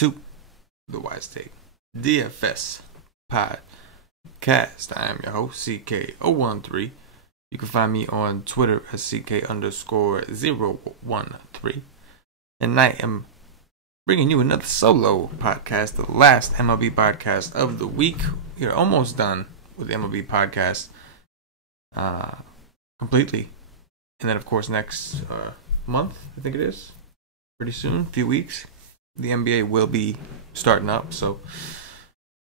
to the Wise Take DFS podcast. I am your host, CK013. You can find me on Twitter at CK_013. And I am bringing you another solo podcast, the last MLB podcast of the week. We're almost done with the MLB podcast completely. And then, of course, next month, I think it is, pretty soon, a few weeks, the NBA will be starting up. So,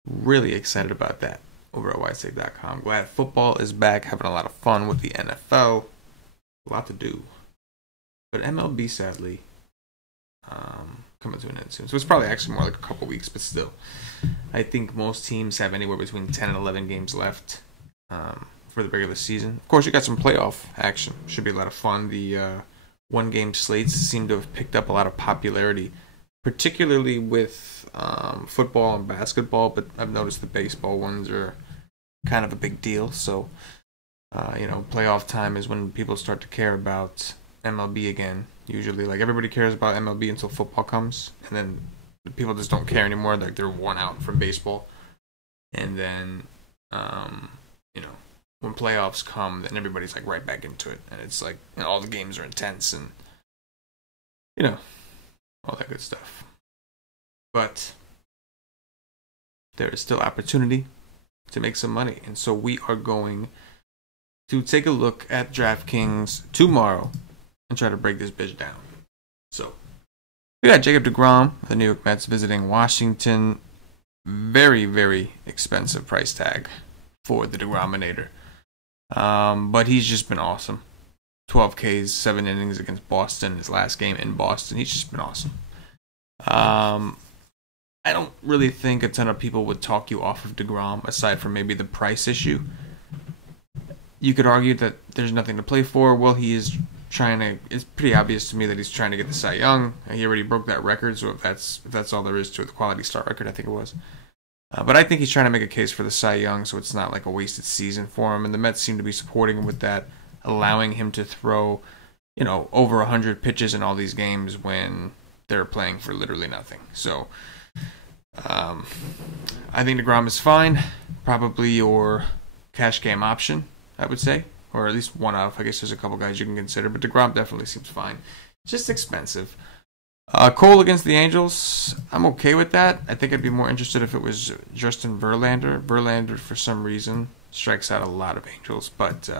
really excited about that over at whitesake.com. Glad football is back, having a lot of fun with the NFL. A lot to do. But MLB, sadly, coming to an end soon. So, it's probably actually more like a couple weeks, but still. I think most teams have anywhere between 10 and 11 games left for the regular season. Of course, you got some playoff action. Should be a lot of fun. The one-game slates seem to have picked up a lot of popularity, particularly with football and basketball, but I've noticed the baseball ones are kind of a big deal. So, playoff time is when people start to care about MLB again. Usually, like, everybody cares about MLB until football comes, and then people just don't care anymore. Like, they're worn out from baseball. And then, when playoffs come, then everybody's like right back into it, and it's like all the games are intense and all that good stuff. But there is still opportunity to make some money, and so we are going to take a look at DraftKings tomorrow and try to break this bitch down. So we got Jacob deGrom of the New York Mets visiting Washington. Very, very expensive price tag for the DeGrominator. But he's just been awesome. 12 Ks, 7 innings against Boston. His last game in Boston, he's just been awesome. I don't really think a ton of people would talk you off of DeGrom, aside from maybe the price issue. You could argue that there's nothing to play for. Well, he is trying to. It's pretty obvious to me that he's trying to get the Cy Young. He already broke that record, so if that's all there is to it, the quality start record, I think it was. But I think he's trying to make a case for the Cy Young, so it's not like a wasted season for him. And the Mets seem to be supporting him with that, allowing him to throw, over 100 pitches in all these games when they're playing for literally nothing. So, I think DeGrom is fine. Probably your cash game option, I would say. Or at least one of. I guess there's a couple guys you can consider, but DeGrom definitely seems fine. Just expensive. Cole against the Angels, I'm okay with that. I think I'd be more interested if it was Justin Verlander. Verlander, for some reason, strikes out a lot of Angels, but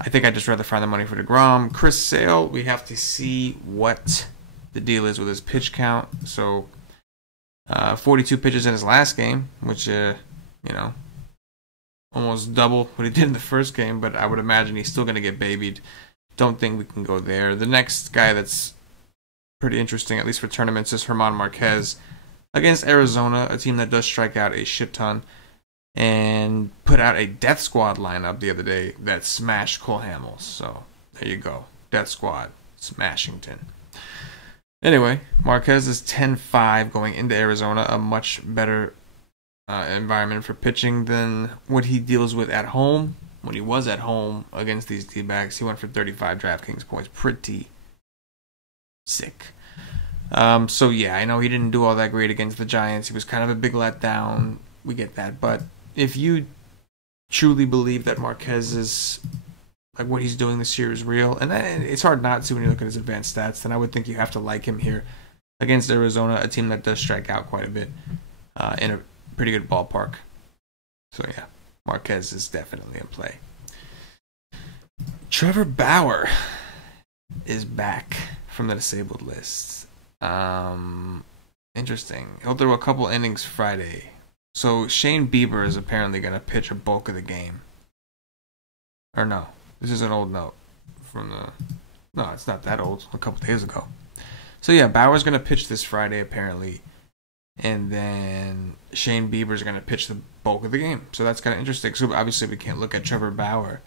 I think I'd just rather find the money for DeGrom. Chris Sale, we have to see what the deal is with his pitch count. So, 42 pitches in his last game, which, almost double what he did in the first game, but I would imagine he's still going to get babied. Don't think we can go there. The next guy that's pretty interesting, at least for tournaments, is German Marquez against Arizona, a team that does strike out a shit ton, and put out a Death Squad lineup the other day that smashed Cole Hamels. So there you go. Death Squad, Smashington. Anyway, Marquez is 10-5 going into Arizona, a much better environment for pitching than what he deals with at home. When he was at home against these D-backs, he went for 35 DraftKings points. Pretty sick. So yeah, I know he didn't do all that great against the Giants. He was kind of a big letdown. We get that. But if you truly believe that Marquez is, like, what he's doing this year is real, and it's hard not to when you look at his advanced stats, then I would think you have to like him here against Arizona, a team that does strike out quite a bit in a pretty good ballpark. So yeah, Marquez is definitely in play. Trevor Bauer is back from the disabled list. Interesting. He'll throw a couple innings Friday. So Shane Bieber is apparently going to pitch a bulk of the game. Or no, this is an old note from the. No, it's not that old. A couple days ago. So yeah, Bauer's going to pitch this Friday apparently, and then Shane Bieber's going to pitch the bulk of the game. So that's kind of interesting. So obviously we can't look at Trevor Bauer,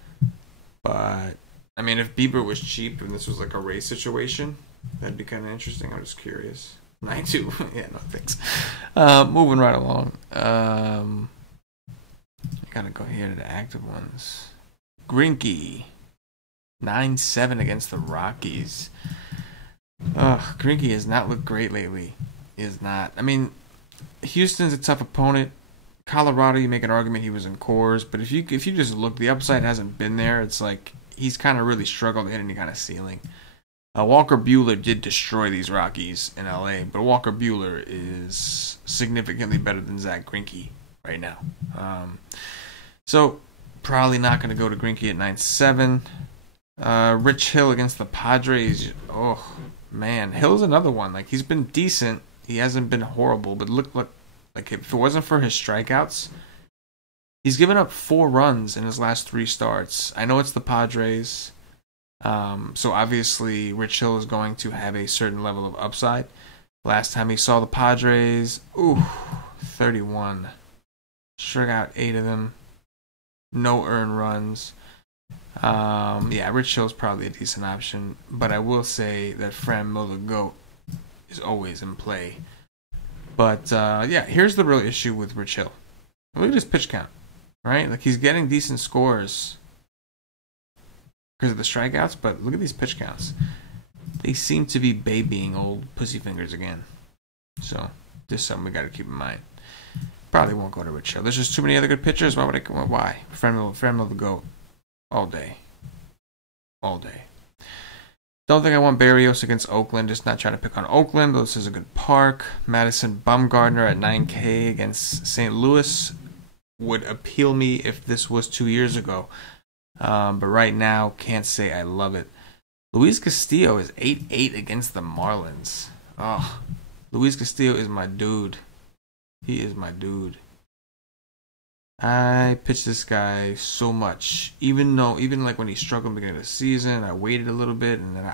but I mean, if Bieber was cheap and this was like a race situation, that'd be kind of interesting. I'm just curious. 9-2. Yeah, no thanks. Moving right along. I gotta go here to the active ones. Greinke, 9-7 against the Rockies. Greinke has not looked great lately. is not. I mean, Houston's a tough opponent. Colorado, you make an argument he was in cores, but if you just look, the upside hasn't been there. It's like he's kind of really struggled to hit any kind of ceiling. Walker Buehler did destroy these Rockies in LA, but Walker Buehler is significantly better than Zach Greinke right now. So probably not going to go to Greinke at 9.7. Rich Hill against the Padres. Oh man, Hill's another one. Like, he's been decent. He hasn't been horrible, but look, like if it wasn't for his strikeouts, he's given up 4 runs in his last 3 starts. I know it's the Padres. So obviously Rich Hill is going to have a certain level of upside. Last time he saw the Padres, 31. Struck out 8 of them. No earned runs. Rich Hill's probably a decent option, but I will say that Franmil the GOAT is always in play. But here's the real issue with Rich Hill. Look at his pitch count, right? Like, he's getting decent scores because of the strikeouts, but look at these pitch counts. They seem to be babying old pussy fingers again. So, this is something we got to keep in mind. Probably won't go to Rich Hill. There's just too many other good pitchers. Why would I? Why? Franmil the GOAT. All day. Don't think I want Barrios against Oakland. Just not trying to pick on Oakland. This is a good park. Madison Bumgarner at 9K against St. Louis would appeal me if this was 2 years ago. But right now, can't say I love it. Luis Castillo is 8-8 against the Marlins. Oh, Luis Castillo is my dude. He is my dude. I pitched this guy so much. Even like when he struggled at the beginning of the season, I waited a little bit, and then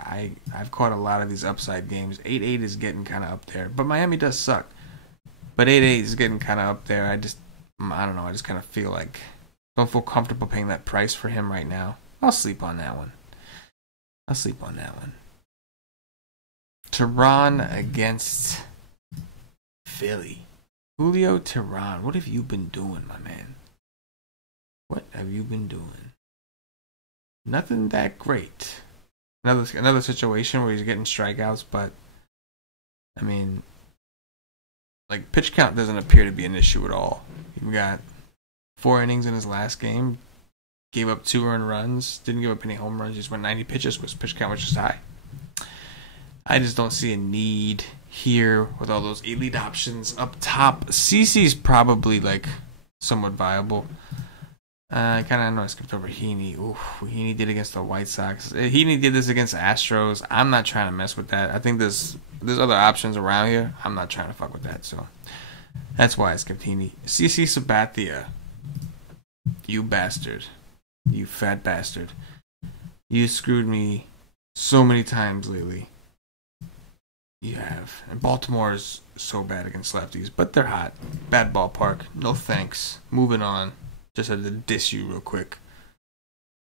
I've caught a lot of these upside games. 8-8 is getting kind of up there. But Miami does suck. But 8-8 is getting kind of up there. I don't know. I just kind of feel like don't feel comfortable paying that price for him right now. I'll sleep on that one. Tehran against Philly. Julio Tehran, what have you been doing, my man? What have you been doing? Nothing that great. Another situation where he's getting strikeouts, but I mean, like, pitch count doesn't appear to be an issue at all. You've got 4 innings in his last game, gave up 2 earned runs, didn't give up any home runs, just went 90 pitches with pitch count, which is high. I just don't see a need here with all those elite options up top. CC's probably like somewhat viable. I know I skipped over Heaney. Ooh, Heaney did against the White Sox. Heaney did this against the Astros. I'm not trying to mess with that. I think there's other options around here. I'm not trying to fuck with that. So that's why I skipped Heaney. CC Sabathia. You bastard. You fat bastard. You screwed me so many times lately. You have. And Baltimore is so bad against lefties, but they're hot. Bad ballpark. No thanks. Moving on. Just had to diss you real quick.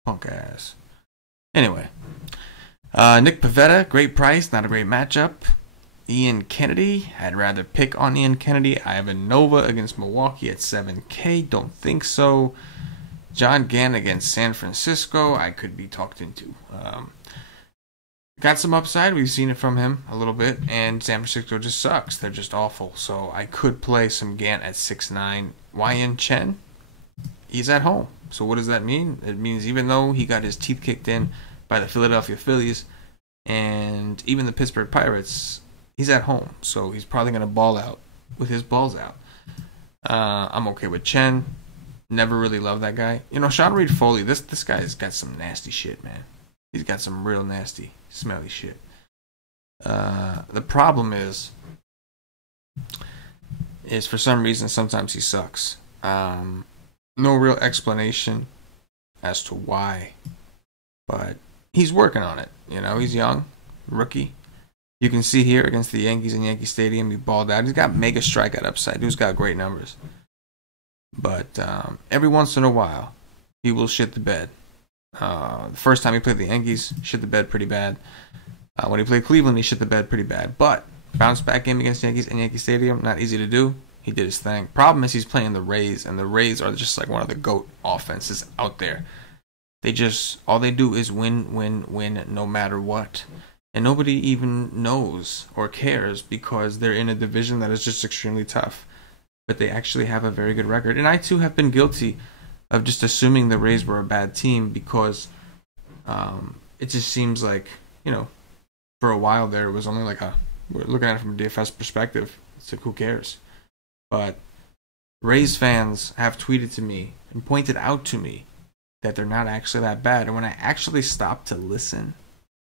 Punk ass. Anyway. Nick Pivetta, great price, not a great matchup. Ian Kennedy, I'd rather pick on Ian Kennedy. Ivan Nova against Milwaukee at 7K. Don't think so. John Gann against San Francisco. I could be talked into. Got some upside. We've seen it from him a little bit. And San Francisco just sucks. They're just awful. So I could play some Gann at 6'9". YN Chen, he's at home. So what does that mean? It means even though he got his teeth kicked in by the Philadelphia Phillies and even the Pittsburgh Pirates, he's at home. So he's probably going to ball out with his balls out. I'm okay with Chen. Never really loved that guy. You know, Sean Reed Foley, this guy's got some nasty shit, man. He's got some real nasty, smelly shit. The problem is for some reason sometimes he sucks. No real explanation as to why, but he's working on it. You know, he's young, rookie. You can see here against the Yankees in Yankee Stadium, he balled out. He's got mega strikeout upside. Dude's got great numbers. But every once in a while, he will shit the bed. The first time he played the Yankees, shit the bed pretty bad. When he played Cleveland, he shit the bed pretty bad. But bounce back game against the Yankees in Yankee Stadium, not easy to do. He did his thing. Problem is he's playing the Rays, and the Rays are just like one of the GOAT offenses out there. All they do is win, no matter what. And nobody even knows or cares because they're in a division that is just extremely tough. But they actually have a very good record. And I too have been guilty of just assuming the Rays were a bad team because it just seems like, for a while there it was only like we're looking at it from a DFS perspective. It's like, who cares? But Rays fans have tweeted to me and pointed out to me that they're not actually that bad. And when I actually stopped to listen,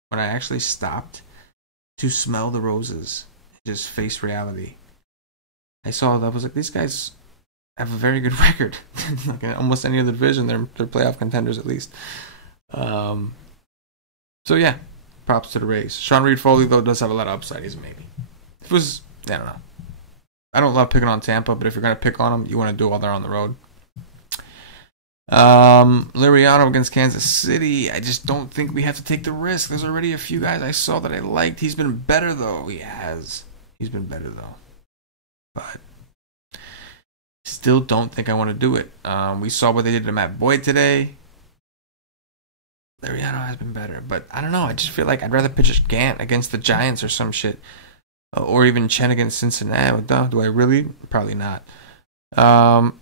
when I actually stopped to smell the roses and just face reality, I saw that I was like, these guys have a very good record. Like in almost any other division, they're playoff contenders at least. So yeah, props to the Rays. Sean Reed-Foley, though, does have a lot of upside. He's a maybe. I don't know. I don't love picking on Tampa, but if you're going to pick on them, you want to do it while they're on the road. Liriano against Kansas City. I just don't think we have to take the risk. There's already a few guys I saw that I liked. He's been better, though. He has. He's been better, though. But still don't think I want to do it. We saw what they did to Matt Boyd today. Liriano has been better, but I don't know. I just feel like I'd rather pitch Gant against the Giants or some shit. Or even Chen against Cincinnati. Do I really? Probably not.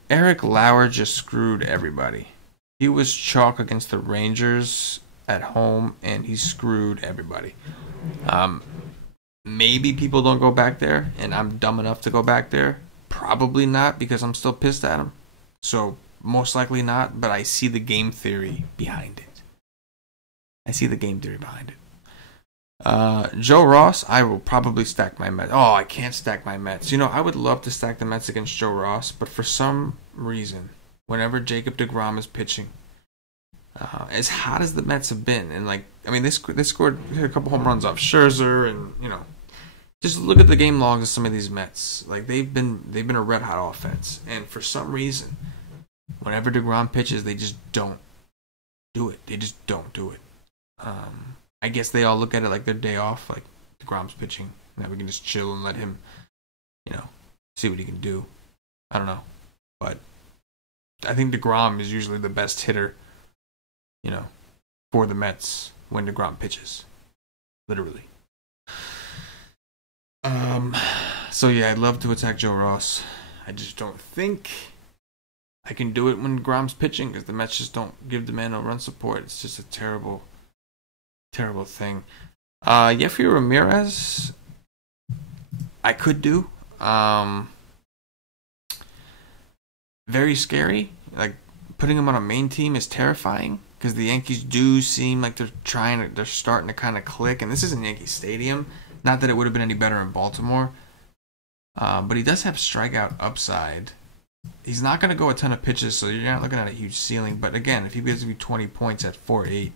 Eric Lauer just screwed everybody. He was chalk against the Rangers at home, and he screwed everybody. Maybe people don't go back there, and I'm dumb enough to go back there. Probably not, because I'm still pissed at him. So, most likely not, but I see the game theory behind it. Joe Ross, I will probably stack my Mets. Oh, I can't stack my Mets. I would love to stack the Mets against Joe Ross, but for some reason, whenever Jacob deGrom is pitching, as hot as the Mets have been, and they scored a couple home runs off Scherzer, and just look at the game logs of some of these Mets. Like they've been a red hot offense, and for some reason, whenever deGrom pitches, they just don't do it. I guess they all look at it like their day off, like deGrom's pitching. Now we can just chill and let him, see what he can do. I don't know. But I think deGrom is usually the best hitter, for the Mets when deGrom pitches. Literally. So yeah, I'd love to attack Joe Ross. I just don't think I can do it when deGrom's pitching because the Mets just don't give the man no run support. It's just a terrible thing. Yefry Ramirez, I could do. Very scary. Like putting him on a main team is terrifying because the Yankees do seem like they're starting to kind of click. And this isn't Yankee Stadium. Not that it would have been any better in Baltimore. But he does have strikeout upside. He's not going to go a ton of pitches, so you're not looking at a huge ceiling. But again, if he gives you 20 points at 4.8,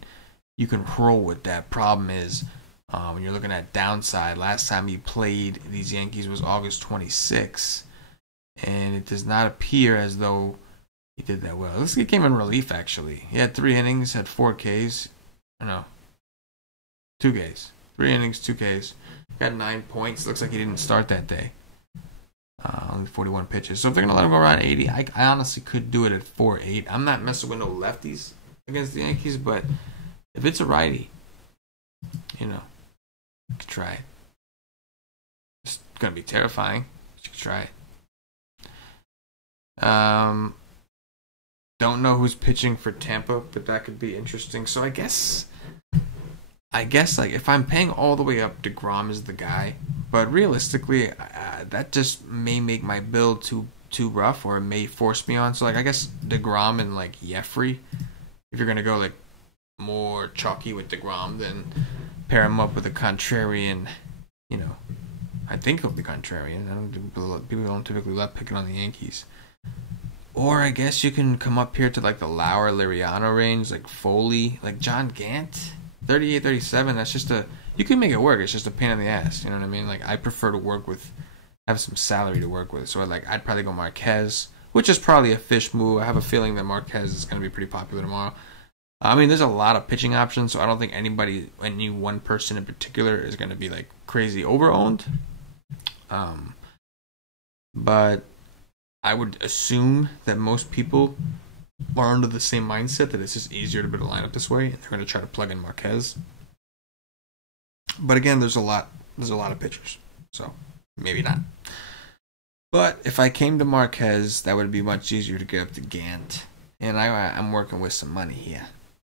you can roll with that. Problem is, when you're looking at downside, last time he played these Yankees was August 26, and it does not appear as though he did that well. This came in relief, actually. He had 3 innings, had 4 Ks. No, 2 Ks. 3 innings, 2 Ks. Got 9 points. Looks like he didn't start that day. Only 41 pitches. So if they're going to let him go around 80, I honestly could do it at 4.8. I'm not messing with no lefties against the Yankees, but if it's a righty, you could try it. It's going to be terrifying, but you could try it. Don't know who's pitching for Tampa, but that could be interesting. So I guess like if I'm paying all the way up, deGrom is the guy. But realistically, that just may make my build too rough, or it may force me on. So I guess deGrom and Yefry, if you're gonna go more chalky with deGrom, then pair him up with a contrarian. I think he'll be contrarian. People don't typically love picking on the Yankees. Or I guess you can come up here to the Lauer Liriano range, Foley, John Gant, 38, 37. That's just you can make it work. It's just a pain in the ass. You know what I mean? I prefer to have some salary to work with. So I'd probably go Marquez, which is probably a fish move. I have a feeling that Marquez is going to be pretty popular tomorrow. There's a lot of pitching options, so I don't think any one person in particular is going to be crazy over-owned. But I would assume that most people are under the same mindset that it's just easier to build a lineup this way, and they're going to try to plug in Marquez. But again, there's a lot of pitchers, so maybe not. But if I came to Marquez, that would be much easier to get up to Gant. And I'm working with some money here.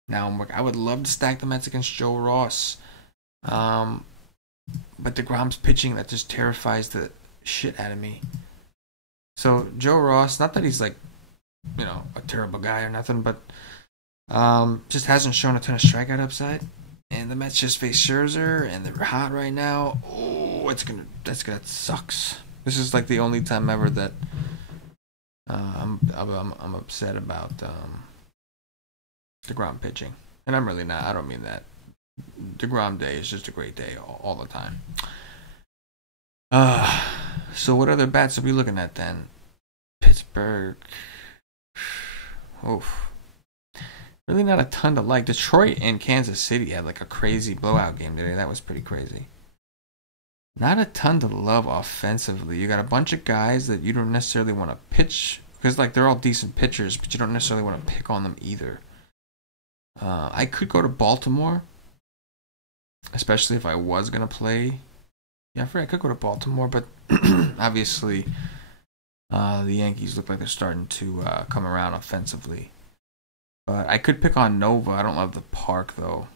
Now I would love to stack the Mets against Joe Ross. But DeGrom's pitching, that just terrifies the shit out of me. So Joe Ross, not that he's like, a terrible guy or nothing, but just hasn't shown a ton of strikeout upside. And the Mets just face Scherzer, and they're hot right now. Oh, that sucks. This is like the only time ever that I'm upset about DeGrom pitching, and I'm really not. I don't mean that. DeGrom day is just a great day all the time. So what other bats are we looking at then? Pittsburgh. Oof. Really not a ton to like. Detroit and Kansas City had like a crazy blowout game today. That was pretty crazy. Not a ton to love offensively. You got a bunch of guys that you don't necessarily want to pitch because like they're all decent pitchers, but you don't necessarily want to pick on them either. I could go to Baltimore, especially if I was gonna play. Yeah, I could go to Baltimore, but obviously the Yankees look like they're starting to come around offensively. But I could pick on Nova. I don't love the park though.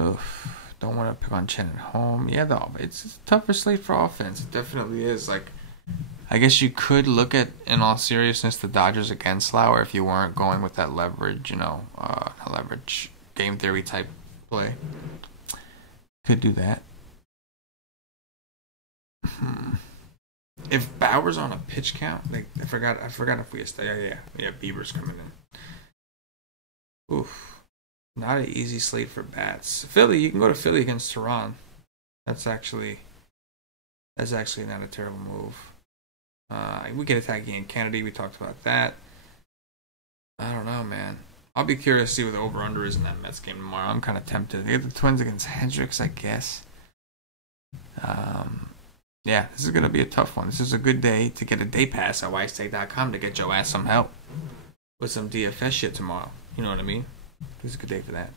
Oof. Don't want to pick on Chen at home. Yeah, it's a tougher slate for offense. It definitely is. Like, I guess you could look at, in all seriousness, the Dodgers against Lauer if you weren't going with that leverage, leverage game theory type play. Could do that. If Bauer's on a pitch count, like I forgot if we established. Yeah, Bieber's coming in. Oof. Not an easy slate for bats. Philly, you can go to Philly against Tehran. That's actually not a terrible move. We can attack Ian Kennedy. We talked about that. I don't know, man. I'll be curious to see what the over/under is in that Mets game tomorrow. I'm kind of tempted. They get the Twins against Hendricks, I guess. Yeah, this is going to be a tough one. This is a good day to get a day pass at wisestake.com to get your ass some help with some DFS shit tomorrow. You know what I mean? This is a good day for that.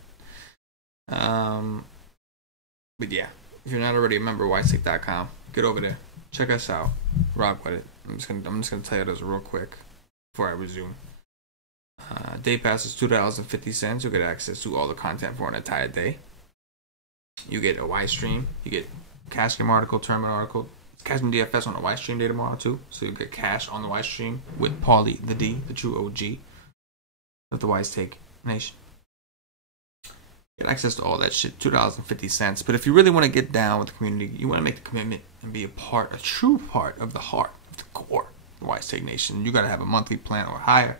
But yeah, if you're not already a member of wisestake.com, get over there. Check us out. Rock with it. I'm just gonna tell you this real quick before I resume. Day pass is $2.50. You'll get access to all the content for an entire day. You get a Y stream. You get cash game article, tournament article, cash game DFS on the Y stream day tomorrow too. So you get cash on the Y stream with Paulie the D, the true OG of the Wise Take Nation. Get access to all that shit, $2.50. But if you really want to get down with the community, you want to make the commitment and be a true part of the heart, of the core of the Wise Take Nation, you got to have a monthly plan or higher.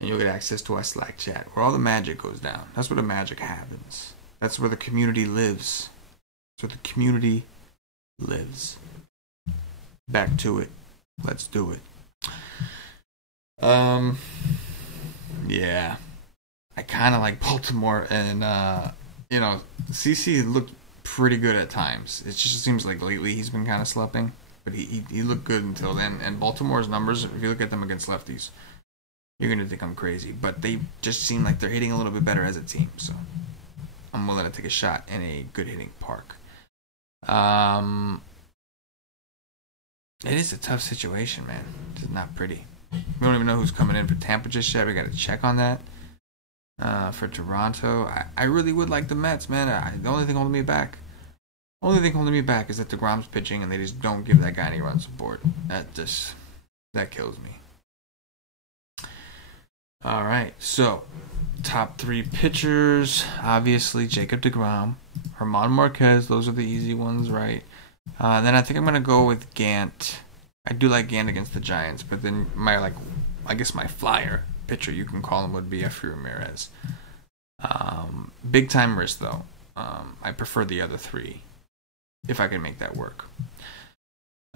And you'll get access to our Slack chat where all the magic goes down. That's where the magic happens. That's where the community lives. That's where the community lives. Back to it. Let's do it. Yeah. I kind of like Baltimore, and CC looked pretty good at times. It just seems like lately he's been kind of slipping, but he looked good until then. And Baltimore's numbers, if you look at them against lefties, you're gonna think I'm crazy, but they just seem like they're hitting a little bit better as a team. So I'm willing to take a shot in a good hitting park. It is a tough situation, man. It's not pretty. We don't even know who's coming in for Tampa just yet. We got to check on that. For Toronto, I really would like the Mets, man. The only thing holding me back is that DeGrom's pitching and they just don't give that guy any run support. That kills me. All right, so top three pitchers, obviously Jacob DeGrom, German Marquez. Those are the easy ones, right? Then I think I'm gonna go with Gant. I do like Gant against the Giants, but then my flyer pitcher, you can call him, would be Efry Ramirez. Big time risk though. I prefer the other three if I can make that work.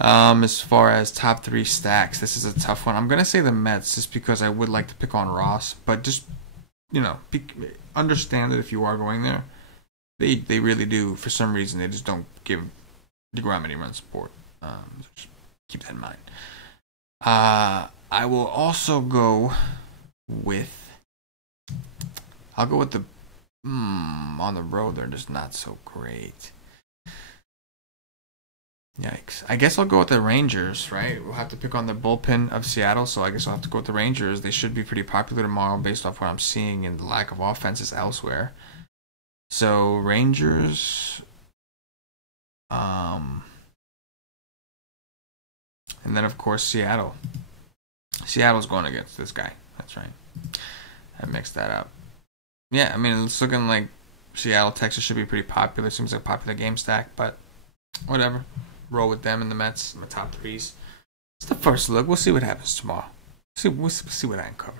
As far as top three stacks, this is a tough one. I'm gonna say the Mets just because I would like to pick on Ross, but just understand that if you are going there, they really do. For some reason, they just don't give DeGrom any run support. Just keep that in mind. I will also go with. I'll go with the On the road, they're just not so great. Yikes. I guess I'll go with the Rangers, right? We'll have to pick on the bullpen of Seattle, so I guess I'll have to go with the Rangers. They should be pretty popular tomorrow based off what I'm seeing in the lack of offenses elsewhere. So, Rangers. And then, of course, Seattle. Seattle's going against this guy. That's right. I mixed that up. Yeah, I mean, it's looking like Seattle, Texas should be pretty popular. Seems like a popular game stack, but whatever. Roll with them in the Mets in the top threes. It's the first look. We'll see what happens tomorrow. We'll see what I uncover.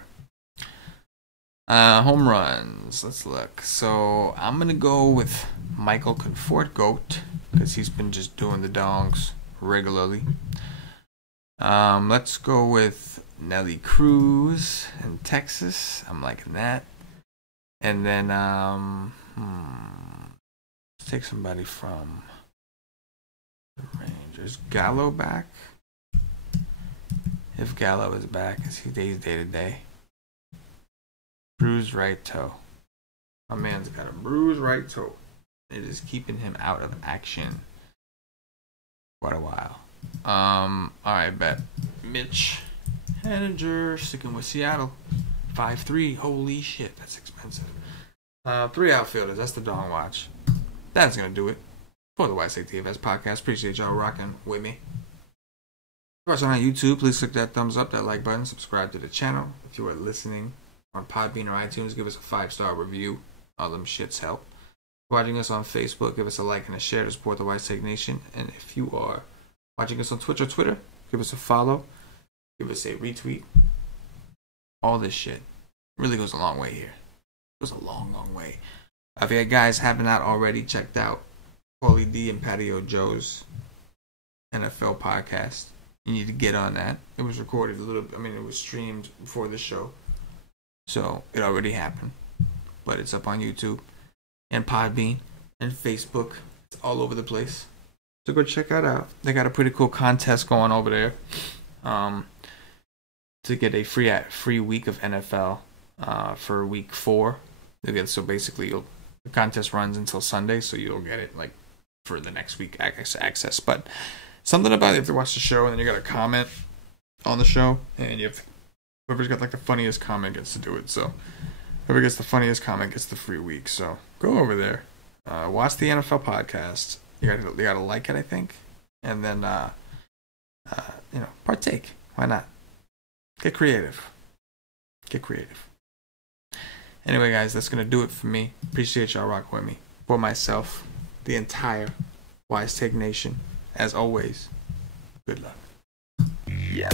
Home runs. Let's look. So I'm gonna go with Michael Conforto Goat because he's been just doing the dongs regularly. Let's go with Nelly Cruz in Texas. I'm liking that. And then let's take somebody from the Rangers. Gallo back? If Gallo is back, is he day to day? Bruised right toe. My man's got a bruised right toe. It is keeping him out of action quite a while. Alright, bet. Mitch Haniger sticking with Seattle. 5-3. Holy shit, that's expensive. 3 outfielders. That's the dong watch. That's gonna do it for the White Slate DFS podcast. Appreciate y'all rocking with me. Of course, on YouTube, please click that thumbs up, that like button, subscribe to the channel. If you are listening on Podbean or iTunes, give us a 5-star review. All them shits help. Watching us on Facebook, give us a like and a share to support the White Slate Nation. And if you are watching us on Twitch or Twitter, give us a follow, give us a retweet. All this shit really goes a long way here. It goes a long, long way. If you guys have not already checked out Paulie D and Patio Joe's NFL podcast, you need to get on that. It was recorded it was streamed before the show. So it already happened. But it's up on YouTube and Podbean and Facebook. It's all over the place. So go check that out. They got a pretty cool contest going over there. To get a free week of NFL for week 4. So basically the contest runs until Sunday, so you'll get it like for the next week access. But something about it, you have to watch the show and then you got to comment on the show, and whoever's got like the funniest comment gets to do it. So whoever gets the funniest comment gets the free week. So go over there, watch the NFL podcast. You got to like it, I think, and then partake. Why not? Get creative. Anyway, guys, that's going to do it for me. Appreciate y'all rocking with me. For myself, the entire Wise Take Nation, as always, good luck. Yeah.